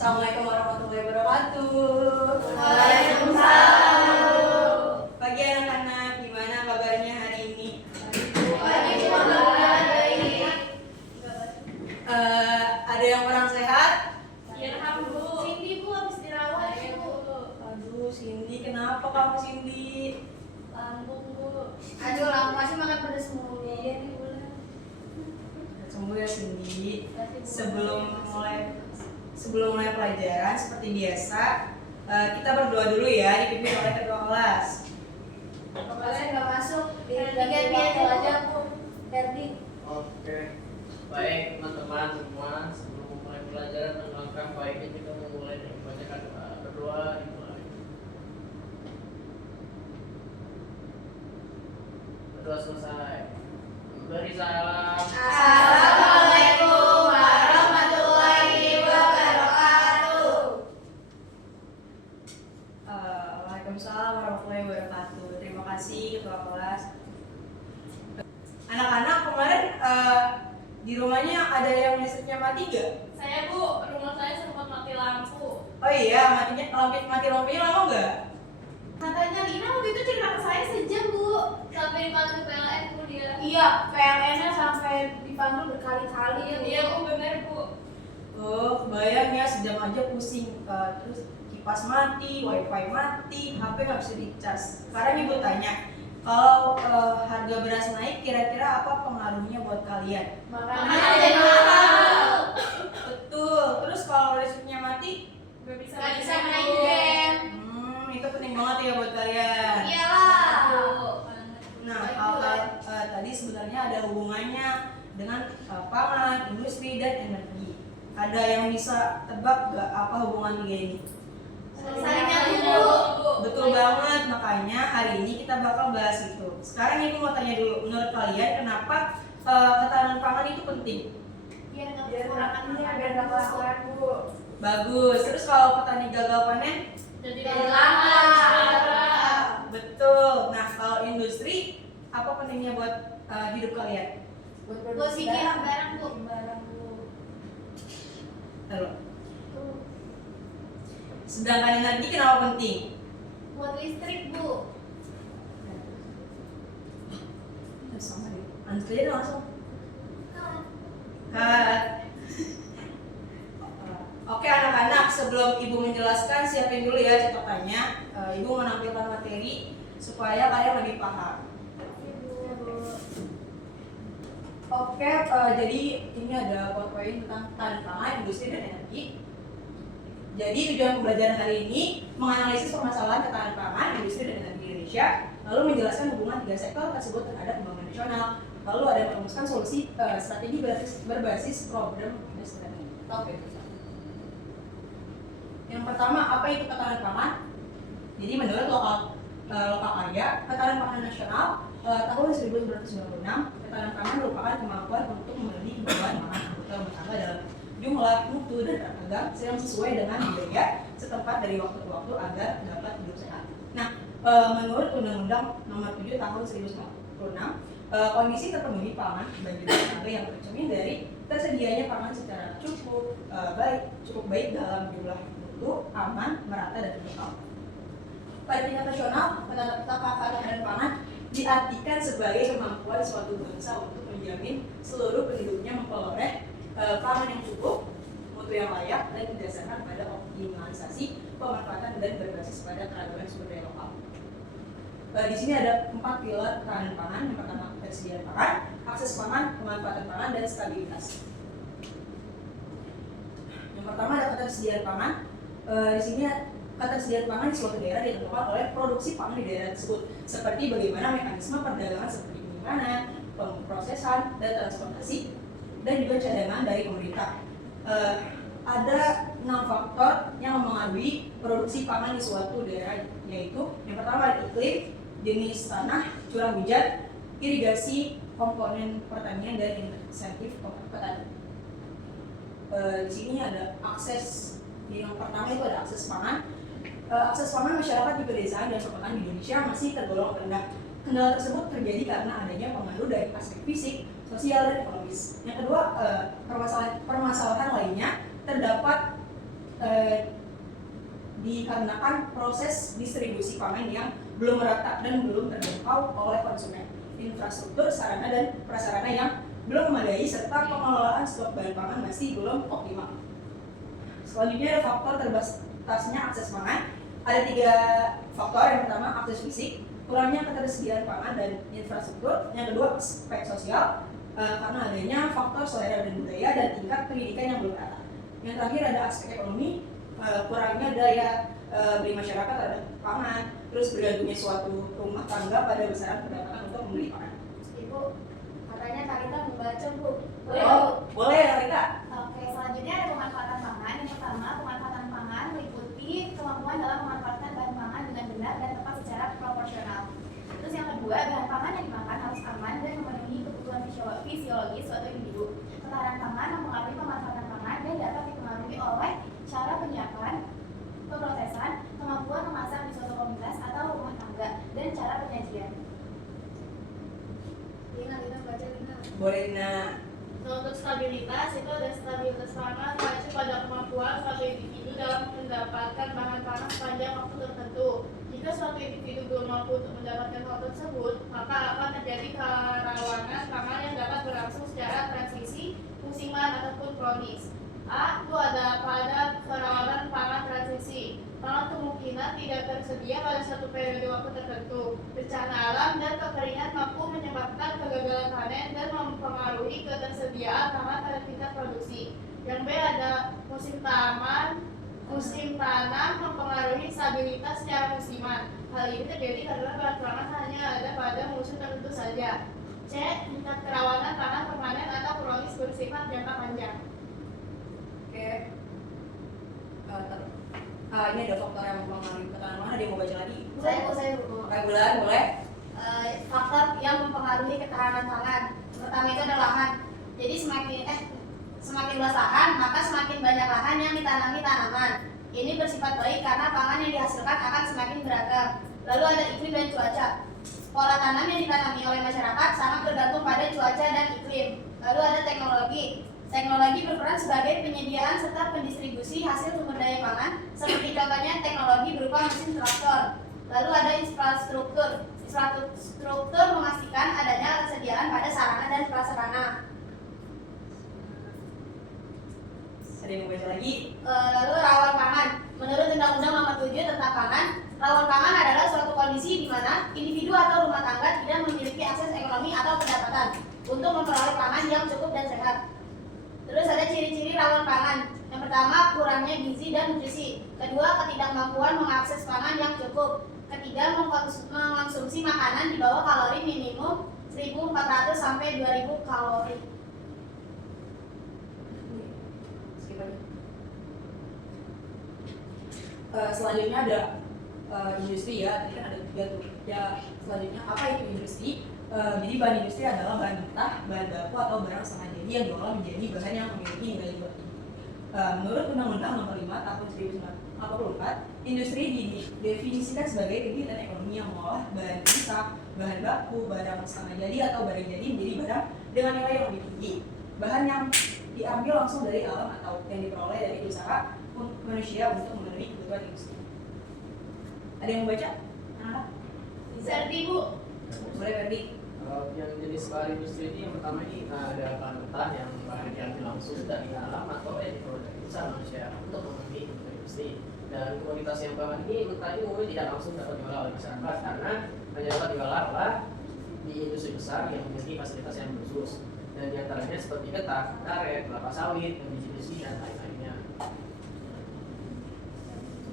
Assalamualaikum warahmatullahi wabarakatuh. Waalaikumsalam. Pagi anak-anak, gimana kabarnya hari ini? Ada yang kurang sehat? Cindy bu habis dirawat bu. Aduh, Cindy, kenapa kamu Cindy? Lambung bu. Aduh lambung masih makan pedas mulu. Iya nih bulan. Sembuh ya Cindy. Sebelum mulai pelajaran seperti biasa, kita berdoa dulu ya, dipimpin oleh ketua kelas. Kalian nggak masuk. Ganti aja bu. Ferdi. Oke, baik teman-teman semua, sebelum memulai pelajaran alangkah baiknya kita memulai dengan membacakan doa. Berdoa dimulai. Berdoa selesai. Beri salam. Assalamualaikum warahmatullahi wabarakatuh. Waalaikumsalam warahmatullahi wabarakatuh. Terima kasih ketua kelas. Anak-anak kemarin di rumahnya ada yang listriknya mati gak? Saya bu, rumah saya sempat mati lampu. Oh iya, mati lampunya lama gak? Katanya Lina waktu itu cerita ke saya sejam bu, sampai dipanggil PLN bu dia. Iya, PLN-nya sampai dipanggil berkali-kali. Iya bu, benar bu. Oh, kebayang ya, sejam aja pusing. Terus kipas mati, wifi mati, HP nggak bisa dicas. Sekarang ibu tanya, kalau harga beras naik, kira-kira apa pengaruhnya buat kalian? Makanan jadi mahal. Betul. Terus kalau listriknya mati, Gak bisa Nggak bisa main game. itu penting banget ya buat kalian. Iyalah. Nah, tadi sebenarnya ada hubungannya dengan pangan, industri, dan energi. Ada yang bisa tebak gak apa hubungan tiga ini? Saling nyambung bu. Betul banget, makanya hari ini kita bakal bahas itu. Sekarang ibu mau tanya dulu, menurut kalian kenapa ketahanan pangan itu penting? Biar nggak kekurangan biar nggak kelaparan bu. Bagus. Terus kalau petani gagal panen? Jadi Selamat. Betul. Nah, kalau industri, apa pentingnya buat hidup kalian? Buat bikin barang bu. Halo. Sedangkan energi kenapa penting? Buat listrik bu. Sama deh. Answer aja langsung. Cut. Oke anak-anak, sebelum ibu menjelaskan siapin dulu ya catatannya. Ibu menampilkan materi supaya kalian lebih paham. Oke, jadi ini ada poin tentang ketahanan pangan, industri dan energi. Jadi tujuan pembelajaran hari ini menganalisis permasalahan ketahanan pangan, industri dan energi Indonesia, lalu menjelaskan hubungan tiga sektor tersebut terhadap pembangunan nasional. Lalu ada merumuskan solusi strategi berbasis problem strategi. Topik. Yang pertama, apa itu ketahanan pangan? Jadi menurut Lokakarya, ketahanan pangan nasional tahun 1996, ketahanan pangan merupakan kemampuan untuk memenuhi kebutuhan pangan anggota rumah tangga dalam jumlah, mutu, dan harga yang sesuai dengan biaya setempat dari waktu ke waktu agar dapat hidup sehat. Nah, menurut Undang-Undang Nomor 7 Tahun 1946, kondisi terpenuhi pangan bagi rumah tangga yang tercermin dari tersedianya pangan secara cukup baik dalam jumlah mutu, aman, merata, dan total. Pada tingkat nasional, ketahanan pangan diartikan sebagai kemampuan suatu bangsa untuk menjamin seluruh penduduknya memperoleh pangan yang cukup, mutu yang layak, dan didasarkan pada optimalisasi pemanfaatan dan berbasis pada keragaman sumber daya lokal. Di sini ada 4 pilar ketahanan pangan. Yang pertama, ketersediaan pangan, akses pangan, pemanfaatan pangan, dan stabilitas. Yang pertama ada ketersediaan pangan. Di sini ketersediaan pangan di suatu daerah ditentukan oleh produksi pangan di daerah tersebut, seperti bagaimana mekanisme perdagangan seperti penyimpanan, pemrosesan, dan transportasi, dan juga cadangan dari pemerintah. Ada 6 faktor yang mempengaruhi produksi pangan di suatu daerah, yaitu yang pertama ada iklim, jenis tanah, curah hujan, irigasi, komponen pertanian, dan insentif petani. Di sini ada akses. Yang pertama itu ada akses pangan. Akses pangan masyarakat di pedesaan dan perkotaan di Indonesia masih tergolong rendah. Kendala tersebut terjadi karena adanya pengaruh dari aspek fisik, sosial, dan ekonomis. Yang kedua, permasalahan lainnya terdapat dikarenakan proses distribusi pangan yang belum merata dan belum terjangkau oleh konsumen, infrastruktur, sarana dan prasarana yang belum memadai, serta pengelolaan stok bahan pangan masih belum optimal. Selanjutnya ada faktor terbatasnya akses pangan. Ada 3 faktor. Yang pertama akses fisik, kurangnya ketersediaan pangan dan infrastruktur. Yang kedua aspek sosial, karena adanya faktor selera dan budaya dan tingkat pendidikan yang belum rata. Yang terakhir ada aspek ekonomi, kurangnya daya beli masyarakat terhadap pangan, terus bergantungnya suatu rumah tangga pada besaran pendapatan untuk membeli pangan. Ibu, katanya Karita membaca, Bu. Boleh, Oh, Bu? boleh ya Rita? Oke, selanjutnya ada pemanfaatan pangan. Yang pertama, pemanfaatan pangan meliputi kemampuan dalam memanfaatkan bahan pangan dengan benar dan tepat secara proporsional. Terus yang kedua, bahan pangan yang dimakan harus aman dan memenuhi kebutuhan fisiologis suatu individu. Ketahanan pangan mempengaruhi pemanfaatan pangan dan dapat dipengaruhi oleh cara penyiapan, pemrosesan, kemampuan memasak di suatu komunitas atau rumah tangga, dan cara penyajian. Lina baca Lina. Boleh Rina. Nah, untuk stabilitas itu ada stabilitas pangan mengacu pada kemampuan suatu individu dalam mendapatkan bahan pangan sepanjang waktu tertentu. Jika suatu individu belum mampu untuk mendapatkan hal tersebut, maka akan terjadi kerawanan pangan yang dapat berlangsung secara transisi, musiman ataupun kronis. A. Itu ada pada kerawanan pangan transisi. Pangan kemungkinan tidak tersedia pada satu periode waktu tertentu. Bencana alam dan kekeringan mampu menyebabkan kegagalan panen dan mempengaruhi ketersediaan pangan pada tingkat produksi. Yang B ada musim tanam mempengaruhi stabilitas secara musiman. Hal ini terjadi karena bahan pangan hanya ada pada musim tertentu saja. C. Tingkat kerawanan pangan permanen atau kronis bersifat jangka panjang. Oke. Ini ada faktor yang mempengaruhi ketahanan pangan. Ada yang mau baca lagi? Saya Bu. Oke, Bulan, boleh? Faktor yang mempengaruhi ketahanan pangan. Pertama itu adalah lahan. Jadi semakin luas lahan, maka semakin banyak lahan yang ditanami tanaman. Ini bersifat baik karena pangan yang dihasilkan akan semakin beragam. Lalu ada iklim dan cuaca. Pola tanam yang ditanami oleh masyarakat sangat bergantung pada cuaca dan iklim. Lalu ada teknologi. Teknologi berperan sebagai penyediaan serta pendistribusi hasil sumber daya pangan, seperti contohnya teknologi berupa mesin traktor. Lalu ada infrastruktur. Infrastruktur memastikan adanya kesediaan pada sarana dan prasarana. Ada yang mau baca lagi? Lalu rawan pangan. Menurut Undang-Undang Nomor 7 tentang Pangan, rawan pangan adalah suatu kondisi di mana individu atau rumah tangga tidak memiliki akses ekonomi atau pendapatan untuk memperoleh pangan yang cukup dan sehat. Terus ada ciri-ciri rawan pangan. Yang pertama, kurangnya gizi dan nutrisi. Kedua, ketidakmampuan mengakses pangan yang cukup. Ketiga, mengkonsumsi makanan di bawah kalori minimum 1.400 sampai 2.000 kalori. Skip aja. Selanjutnya ada industri ya. Tadi kan ada 3 tuh. Ya, selanjutnya apa itu industri? Jadi bahan industri adalah bahan mentah, bahan baku atau barang setengah jadi yang diolah menjadi bahan yang memiliki nilai jual tinggi. Menurut Undang-Undang Nomor 5 Tahun 1944, industri didefinisikan sebagai kegiatan ekonomi yang mengolah bahan mentah, bahan baku, barang setengah jadi atau barang jadi menjadi barang dengan nilai yang lebih tinggi. Bahan yang diambil langsung dari alam atau yang diperoleh dari usaha manusia untuk memenuhi kebutuhan industri. Ada yang mau baca? Anak-anak? Serdi, Bu. Boleh, Ferdi. Yang jenis bahan industri ini yang pertama ini ada bahan mentah yang bahan diambil langsung dari alam atau yang diperoleh dari usaha manusia untuk memenuhi kebutuhan industri. Dan komoditas yang bahan ini mentah ini umumnya tidak langsung dapat diolah oleh masyarakat karena hanya dapat diolah di industri besar yang memiliki fasilitas yang khusus. Dan diantaranya seperti ketak, karet, kelapa sawit, biji besi dan lain-lainnya.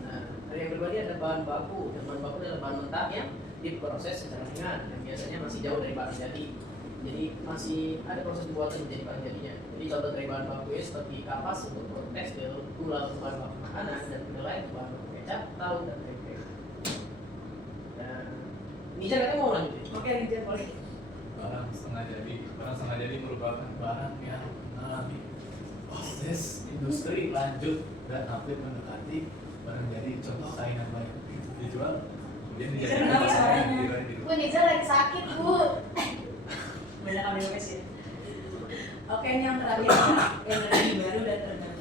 Nah, dari yang kedua ini ada bahan baku. Dan bahan baku adalah bahan mentah yang diproses secara ringan yang biasanya masih jauh dari bahan jadi. Jadi masih ada proses pembuatan menjadi bahan jadinya. Jadi contoh dari bahan baku ya seperti kapas untuk produk tekstil, gula untuk bahan baku makanan, dan kedelai untuk bahan baku kecap, tahu dan tempe. Dan ini katanya mau lanjutin. Oke, Rizal boleh. Barang setengah jadi merupakan barang yang mengalami proses industri lanjut dan hampir mendekati barang jadi. Contoh kain yang baik dijual kemudian dijadikan barang di Bu, Nizar lagi sakit, Bu. Banyak ambil ya. Oke, ini yang terakhir yang lebih baru dan terbaru.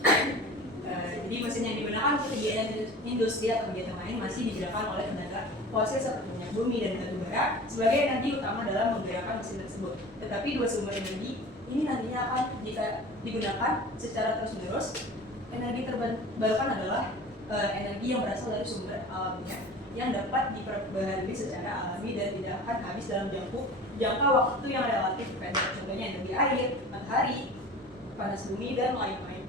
Jadi mesin yang digunakan untuk kegiatan industri atau kegiatan lain masih digunakan oleh tenaga fosil seperti minyak bumi dan batu bara sebagai energi utama dalam menggerakkan mesin tersebut. Tetapi dua sumber energi ini nantinya akan digunakan secara terus-menerus. Energi terbarukan adalah energi yang berasal dari sumber alamiah yang dapat diperbaharui secara alami dan tidak akan habis dalam jangka waktu yang relatif pendek. Contohnya energi air, matahari, panas bumi, dan lain-lain.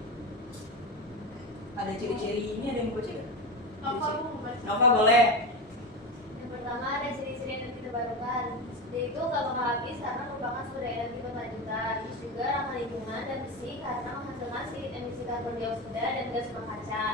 Ada ciri-ciri ini, ada yang mau baca nggak? Nova mau baca. Nova boleh. Yang pertama ada ciri-ciri energi terbarukan, yaitu gak bakal habis karena merupakan sumber energi berkelanjutan. Terus juga ramah lingkungan dan bersih karena menghasilkan sedikit emisi karbon dioksida dan gas rumah kaca.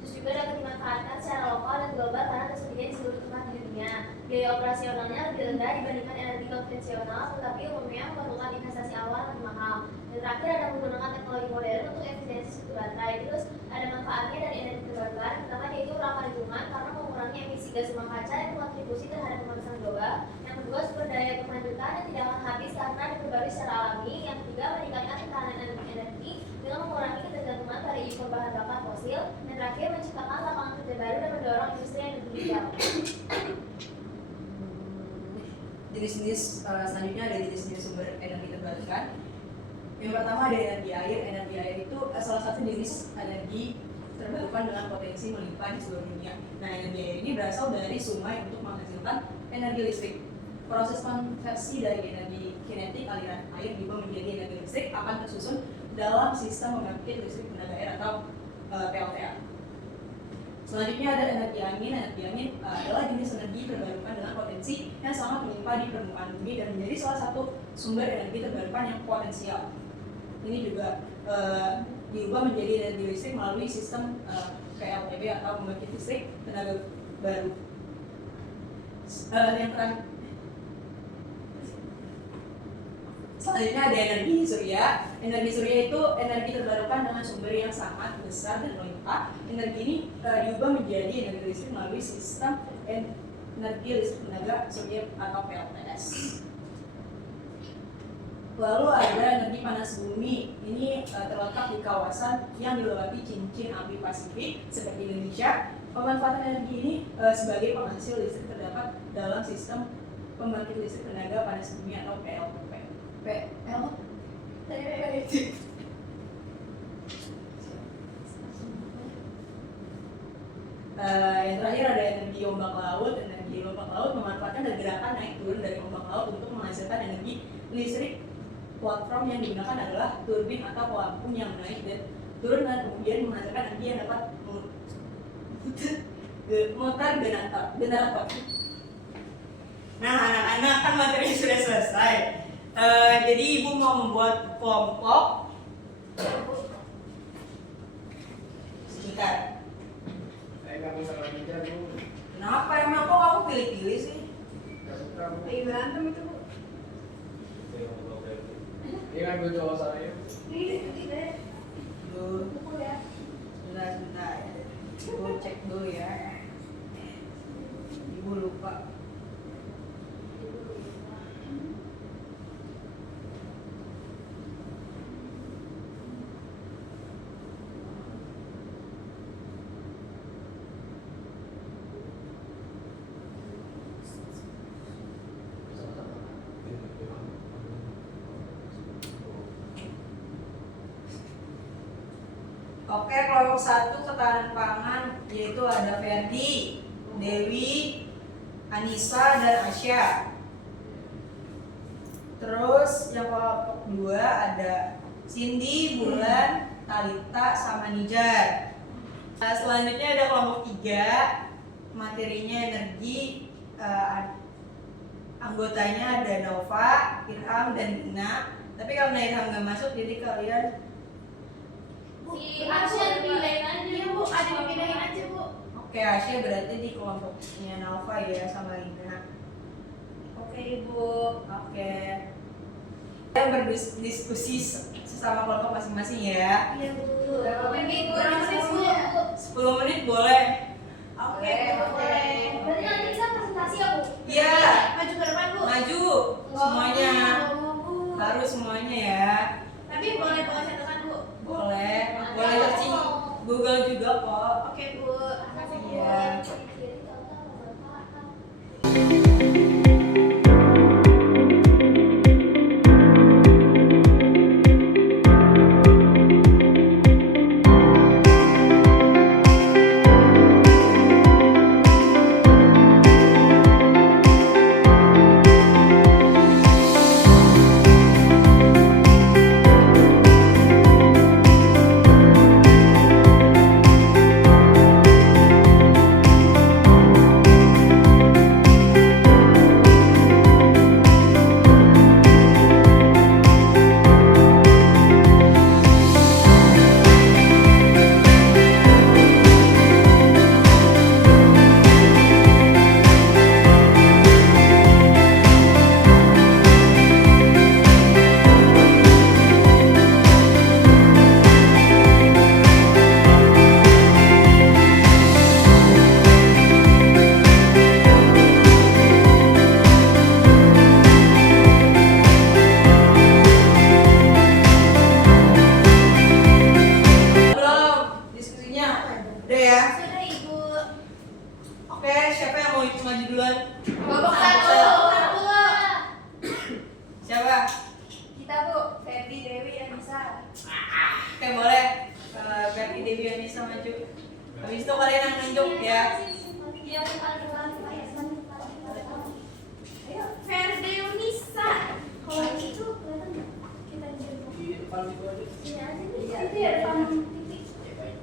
Terus juga dapat dimanfaatkan secara lokal dan global karena tersedia di seluruh tempat di dunia. Biaya operasionalnya lebih rendah dibandingkan energi konvensional, tetapi umumnya memerlukan investasi awal lebih mahal. Dan terakhir ada menggunakan teknologi modern untuk efisiensi struktur baterai. Terus ada manfaatnya dari energi terbarukan, pertama yaitu ramah lingkungan karena mengurangi emisi gas rumah kaca dan kontribusi terhadap pemanasan global. Yang kedua, sumber daya berkelanjutan yang tidak akan habis karena diperbarui secara alami. Yang ketiga, meningkatkan ketahanan energi dengan mengurangi ketergantungan pada impor bahan bakar fosil. Dan terakhir, menciptakan lapangan kerja baru dan mendorong industri energi hijau. Jenis-jenis selanjutnya ada jenis-jenis sumber energi terbarukan. Yang pertama ada energi air. Energi air itu salah satu jenis energi terbarukan dengan potensi melimpah di seluruh dunia. Nah, energi air ini berasal dari sungai untuk menghasilkan energi listrik. Proses konversi dari energi kinetik aliran air diubah menjadi energi listrik akan tersusun dalam sistem pembangkit listrik tenaga air atau PLTA. Selanjutnya ada energi angin. Energi angin adalah jenis energi terbarukan dengan potensi yang sangat melimpah di permukaan bumi dan menjadi salah satu sumber energi terbarukan yang potensial. Ini juga diubah menjadi energi listrik melalui sistem PLTB atau pembangkit listrik tenaga baru. Yang terakhir, selanjutnya ada energi surya. Energi surya itu energi terbarukan dengan sumber yang sangat besar dan melimpah. Energi ini diubah menjadi energi listrik melalui sistem energi listrik tenaga surya atau PLTS. Lalu ada energi panas bumi. Ini terletak di kawasan yang dilewati cincin api Pasifik seperti Indonesia. Pemanfaatan energi ini sebagai penghasil listrik terdapat dalam sistem pembangkit listrik tenaga panas bumi atau PLTP. Yang terakhir ada energi ombak laut. Energi ombak laut memanfaatkan gerakan naik turun dari ombak laut untuk menghasilkan energi listrik. Platform yang digunakan adalah turbin atau pelampung yang naik dan turun dan kemudian menghasilkan energi yang dapat memutar generator. Nah, anak-anak kan materi sudah selesai. Jadi ibu mau membuat kelompok. Sebentar. Saya nggak bisa lagi Bu. Kenapa emang kok kamu pilih-pilih sih? Nggak suka Bu. Lagi berantem itu, Bu. Ini kan gue cowok saya. Dulu. Sebentar. Ibu cek dulu ya. Ibu lupa. Oke, kelompok 1 ketahanan pangan yaitu ada Ferdi, Dewi, Anissa, dan Asya. Terus yang kelompok 2 ada Cindy, Bulan, Talita, sama Nijar. Nah, selanjutnya ada kelompok 3, materinya energi, anggotanya ada Nova, Irham, dan Dina. Tapi karena Irham nggak masuk, jadi kalian Si Asia dipindahin aja Bu, ada dipindahin aja Bu. Oke, Asia berarti di kelompoknya Nova ya sama Lina. Oke Ibu, oke. Kita berdiskusi sesama kelompok masing-masing ya. Iya Bu. Berapa menit, Bu? 10 menit boleh. Oke, boleh. Berarti nanti kita presentasi ya Bu? Iya, Maju ke depan, Bu. maju semuanya. Harus semuanya ya. Tapi boleh bawa catatan, Bu. Boleh searching Google kok. Oke Bu. Makasih Bu. Iya. Yang ciri-ciri contoh pemanfaatan. Belum diskusinya. Udah ya. Sudah Ibu. Oke, siapa yang mau ikut maju duluan? Kelompok satu. Siapa? Kita Bu, Ferdi, Dewi yang bisa. Oke, boleh. Berarti Dewi yang bisa maju. Habis itu kalian yang nunjuk ya. Iya, paling depan, Pak Yasman. Ayo, Ferdi Unisa. kalau itu kelihatan nggak? Kita jadi Di depan itu aja. sini aja nih. Iya. Itu ya depan titik. Ya, baik.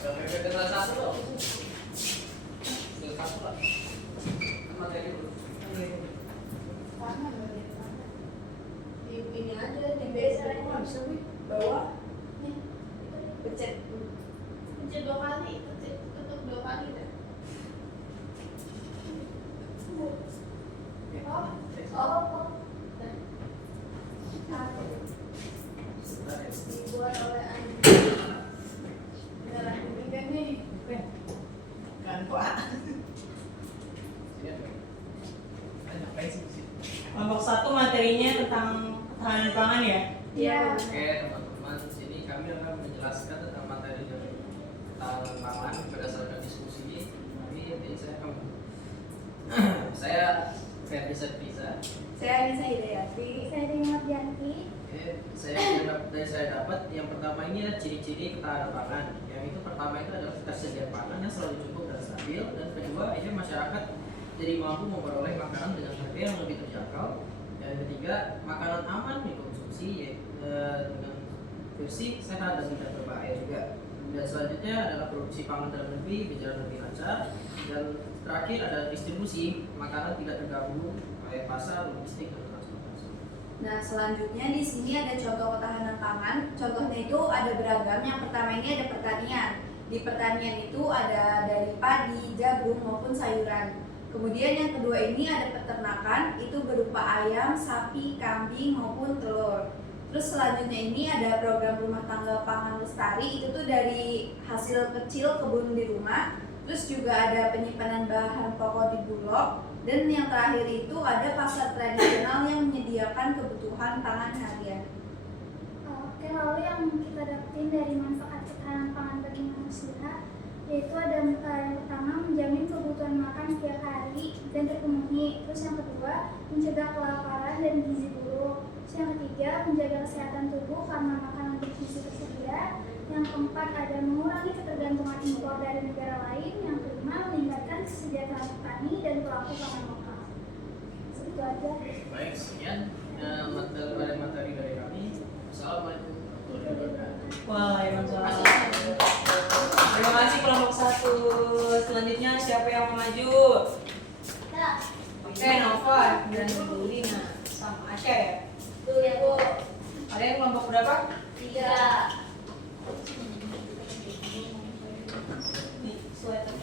Sampai ke kelas 1 loh. Kelas 1 lah. Kan materi dulu. Ini aja di Biasanya nggak bisa wih bawa. Pencet. Pencet 2 kali, tutup 2 kali deh. Oh. Sebentar ya. Dibuat oleh Andi. Beneran juga nih. Kan Pak. Sini ada. Ngapain sih di sini? Kelompok 1 materinya tentang ketahanan pangan ya. Iya. Oke teman-teman, di sini kami akan menjelaskan tentang materi dari ketahanan pangan berdasarkan diskusi. Jadi saya akan saya Ferdi Septiza. Saya Anissa Hidayati. Saya Dewi Mardianti. Oke, saya dapat yang pertama ini adalah ciri-ciri ketahanan pangan. Yang itu pertama itu adalah ketersediaan pangan yang selalu cukup dan stabil, dan kedua ini masyarakat jadi mampu memperoleh makanan dengan harga yang lebih terjangkau. Dan ketiga, makanan aman dikonsumsi dengan bersih, sehat dan tidak berbahaya juga. Dan selanjutnya adalah produksi pangan dalam negeri berjalan lebih lancar. Dan terakhir adalah distribusi makanan tidak terganggu oleh pasar, logistik dan transportasi. Nah, selanjutnya di sini ada contoh ketahanan pangan. Contohnya itu ada beragam. Yang pertama ini ada pertanian. Di pertanian itu ada dari padi, jagung maupun sayuran. Kemudian yang kedua ini ada peternakan, itu berupa ayam, sapi, kambing maupun telur. Terus selanjutnya ini ada program rumah tangga pangan lestari, itu tuh dari hasil kecil kebun di rumah. Terus juga ada penyimpanan bahan pokok di Bulog. Dan yang terakhir itu ada pasar tradisional yang menyediakan kebutuhan pangan harian. Oke, lalu yang kita dapetin dari manfaat ketahanan pangan bagi manusia yaitu ada yang pertama menjamin kebutuhan makan setiap hari dan terpenuhi. Terus yang kedua mencegah kelaparan dan gizi buruk. Terus yang ketiga menjaga kesehatan tubuh karena makanan bergizi tersedia. Yang keempat ada mengurangi ketergantungan impor dari negara lain. Yang kelima meningkatkan kesejahteraan petani dan pelaku pangan lokal. Itu aja. Baik, sekian materi dari kami. Assalamualaikum warahmatullahi wabarakatuh. Waalaikumsalam. Terima kasih kelompok 1. Selanjutnya siapa yang mau maju? Oke, Nova dan Lina sama Aca ya. Tuh ya Bu. Kalian kelompok berapa? 3. Nih, sweater.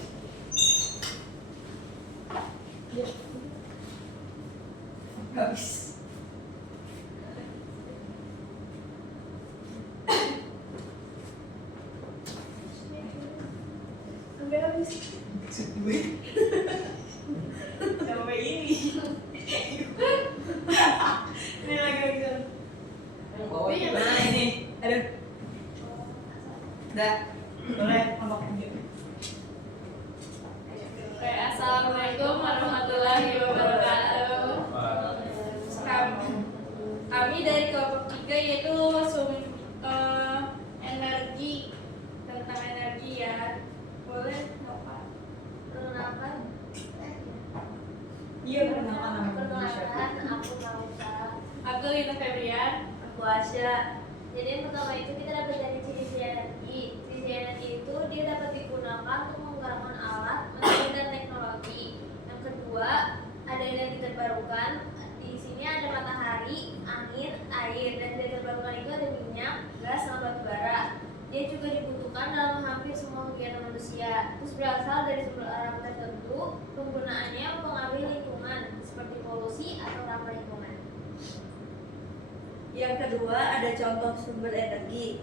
Habis. Sampai habis. Sampai ini. Ini lagi Udah, boleh kelompok 7. Oke, assalamualaikum warahmatullahi wabarakatuh. Kami dari kelompok 3 yaitu energi, tentang energi ya. Boleh Bapak Perkenalkan, Iya, perkenalkan nama kamu siapa? perkenalkan aku Nausa. aku Lina Febrian. Aku Asya. Jadi yang pertama itu kita dapat dari ciri-ciri energi. Ciri energi itu dia dapat digunakan untuk menggerakkan alat, mesin dan teknologi. Yang kedua ada energi terbarukan. Di sini ada matahari, angin, air, dan energi terbarukan itu ada minyak, gas, sama batu bara. Dia juga dibutuhkan dalam hampir semua kegiatan manusia. Terus berasal dari sumber alam tertentu. Penggunaannya mempengaruhi lingkungan seperti polusi atau ramah lingkungan. Yang kedua ada contoh sumber energi.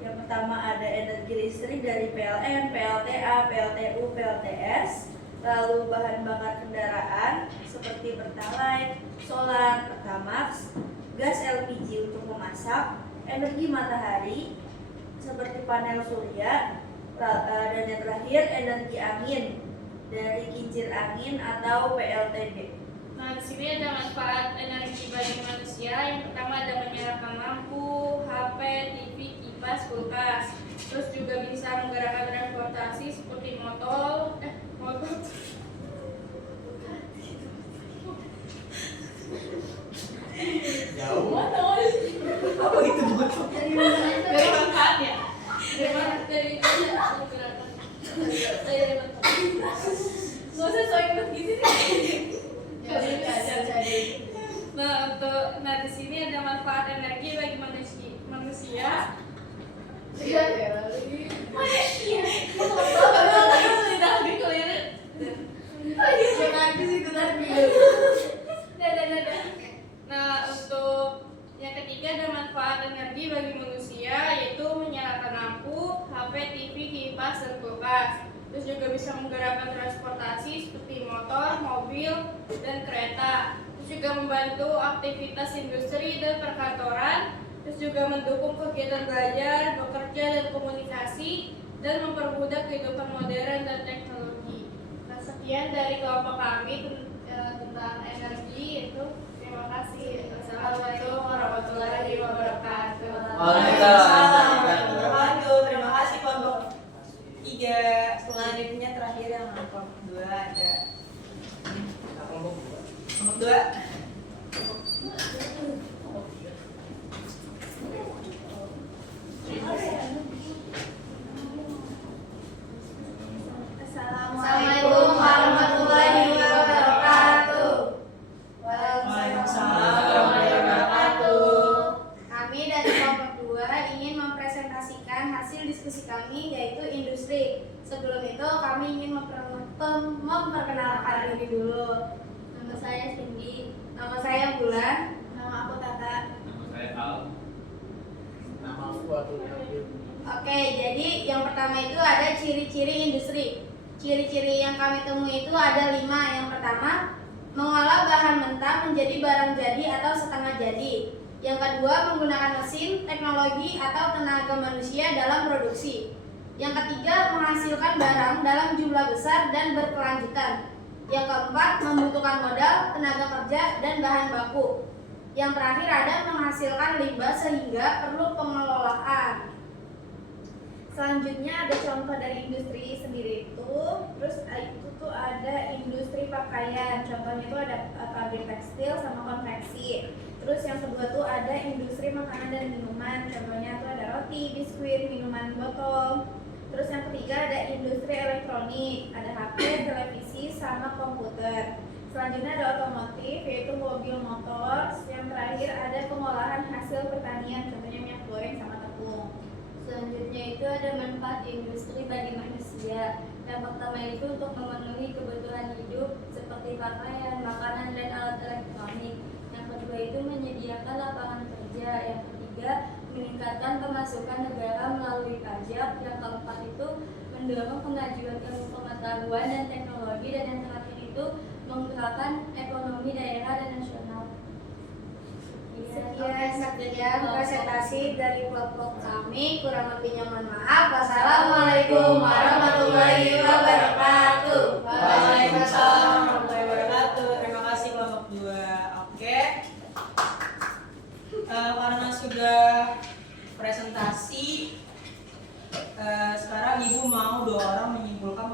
Yang pertama ada energi listrik dari PLN, PLTA, PLTU, PLTS. Lalu bahan bakar kendaraan seperti pertalite, solar, pertamax, gas LPG untuk memasak, energi matahari seperti panel surya, dan yang terakhir energi angin dari kincir angin atau PLTB. Nah, di sini ada manfaat energi bagi manusia. Yang pertama ada menyalakan lampu, HP, TV, kipas, kulkas. Terus juga bisa menggerakkan transportasi seperti motor. Jauh. Apa itu botol? Dari manfaatnya. Dari menggerakkan. Nggak usah soal inget gitu nih. Nah di sini ada manfaat energi bagi manusia. Nah untuk yang ketiga ada manfaat energi bagi manusia yaitu menyalakan lampu, HP, TV, kipas, dan kulkas. Terus juga bisa menggerakkan transportasi seperti motor, mobil, dan kereta. Terus juga membantu aktivitas industri dan perkantoran. Terus juga mendukung kegiatan belajar, bekerja, dan komunikasi, dan mempermudah kehidupan modern dan teknologi. Nah sekian dari kelompok kami tentang energi itu. Terima kasih. Assalamualaikum warahmatullahi wabarakatuh. Waalaikumsalam. Terima kasih kelompok 3. Selanjutnya terakhir yang kelompok 2 ada Kelompok kelompok 2. Assalamualaikum warahmatullahi wabarakatuh. Waalaikumsalam warahmatullahi wabarakatuh. Kami dari kelompok 2 ingin mempresentasikan hasil diskusi kami yaitu industri. Sebelum itu kami ingin memperkenalkan diri dulu. Nama saya Cindy. Nama saya Bulan. Nama aku Tata. Nama saya Al. Nama aku Atul Yahya. Oke, jadi yang pertama itu ada ciri-ciri industri. Ciri-ciri yang kami temui itu ada 5. Yang pertama, mengolah bahan mentah menjadi barang jadi atau setengah jadi. Yang kedua, menggunakan mesin, teknologi, atau tenaga manusia dalam produksi. Yang ketiga, menghasilkan barang dalam jumlah besar dan berkelanjutan. Yang keempat, membutuhkan modal, tenaga kerja, dan bahan baku. Yang terakhir ada menghasilkan limbah sehingga perlu pengelolaan. Selanjutnya ada contoh dari industri sendiri itu. Terus itu tuh ada industri pakaian. Contohnya itu ada pabrik tekstil sama konveksi. Terus yang kedua tuh ada industri makanan dan minuman. Contohnya tuh ada roti, biskuit, minuman botol. Terus yang ketiga ada industri elektronik. Ada HP, televisi, sama komputer. Selanjutnya ada otomotif, yaitu mobil motor. Yang terakhir ada pengolahan hasil pertanian. Contohnya minyak goreng sama tepung. Selanjutnya itu ada manfaat industri bagi manusia. Yang pertama itu untuk memenuhi kebutuhan hidup seperti pakaian, makanan, dan alat elektronik. Yang kedua itu menyediakan lapangan kerja. Yang ketiga meningkatkan pemasukan negara melalui pajak. Yang keempat itu mendorong kemajuan ilmu pengetahuan dan teknologi. Dan yang terakhir itu menggerakkan ekonomi daerah dan nasional. Sekian sekian presentasi dari kelompok kami. Kurang lebihnya mohon maaf. Wassalamualaikum warahmatullahi wabarakatuh. Waalaikumsalam warahmatullahi wabarakatuh. Terima kasih kelompok 2. Oke. Karena sudah presentasi, sekarang Ibu mau 2 orang menyimpulkan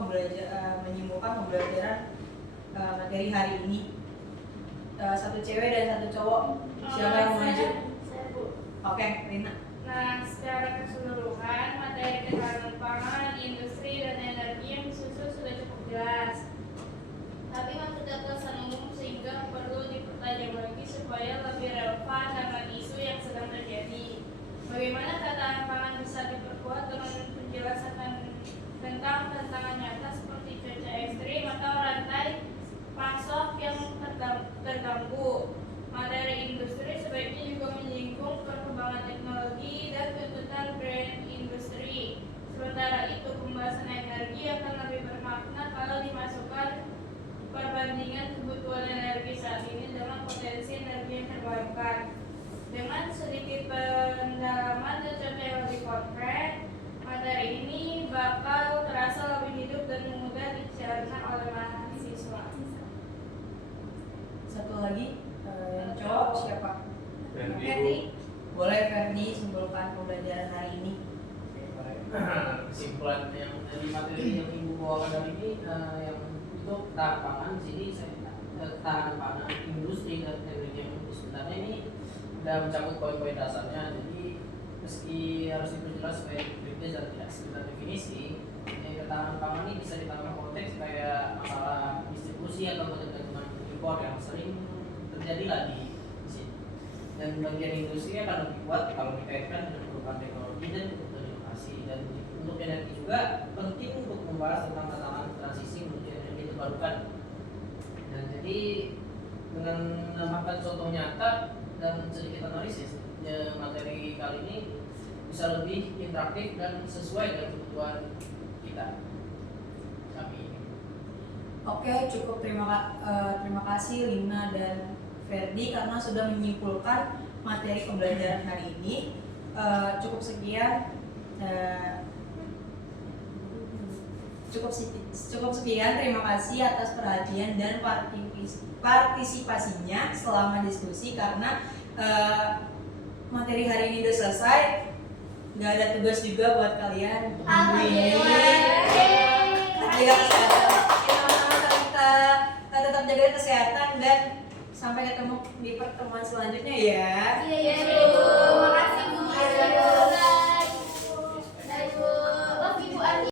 pembelajaran materi hari ini. 1 cewek dan 1 cowok. Siapa yang mau maju? Saya, Bu. Oke, Rina. Nah, secara keseluruhan materi ketahanan pangan, industri, dan energi yang disusun sudah cukup jelas. Tapi masih terkesan umum sehingga perlu dipertajam lagi supaya lebih relevan dengan isu yang sedang terjadi. Bagaimana ketahanan pangan bisa diperkuat dengan penjelasan tentang tantangan nyata seperti cuaca ekstrim atau rantai pasok yang terganggu. Materi industri sebaiknya juga menyinggung perkembangan teknologi dan tuntutan green industry. Sementara itu, pembahasan energi akan lebih bermakna kalau dimasukkan perbandingan kebutuhan energi saat ini dengan potensi energi yang terbarukan. Dengan sedikit pendalaman dan contoh yang lebih konkret, materi ini bakal terasa lebih hidup dan mudah dicerna oleh mahasiswa. Satu lagi, yang cowok siapa? Ferdi. Boleh Ferdi simpulkan pembelajaran hari ini. Kesimpulan yang dari materi yang Ibu bawakan hari ini, yang untuk ketahanan pangan di sini ketahanan pangan industri dan energi yang sebenarnya ini sudah mencakup poin-poin dasarnya. Jadi meski harus diperjelas supaya kritis dan tidak sekedar definisi, ketahanan pangan ini bisa ditambah konteks kayak masalah distribusi atau ketergantungan impor yang sering terjadi lagi di sini. Dan bagian industri akan lebih kuat kalau dikaitkan dengan perubahan teknologi dan kebutuhan inovasi. Dan untuk energi juga penting untuk membahas tentang tantangan transisi menuju energi terbarukan. Dan jadi dengan menambahkan contoh nyata dan sedikit analisis, materi kali ini bisa lebih interaktif dan sesuai dengan kebutuhan kita. Oke, cukup terima kasih Lina dan Ferdi karena sudah menyimpulkan materi pembelajaran hari ini. Cukup sekian terima kasih atas perhatian dan partisipasinya selama diskusi karena materi hari ini sudah selesai. Nggak ada tugas juga buat kalian. Jaga kesehatan. Kita tetap jaga kesehatan dan sampai ketemu di pertemuan selanjutnya ya. Iya.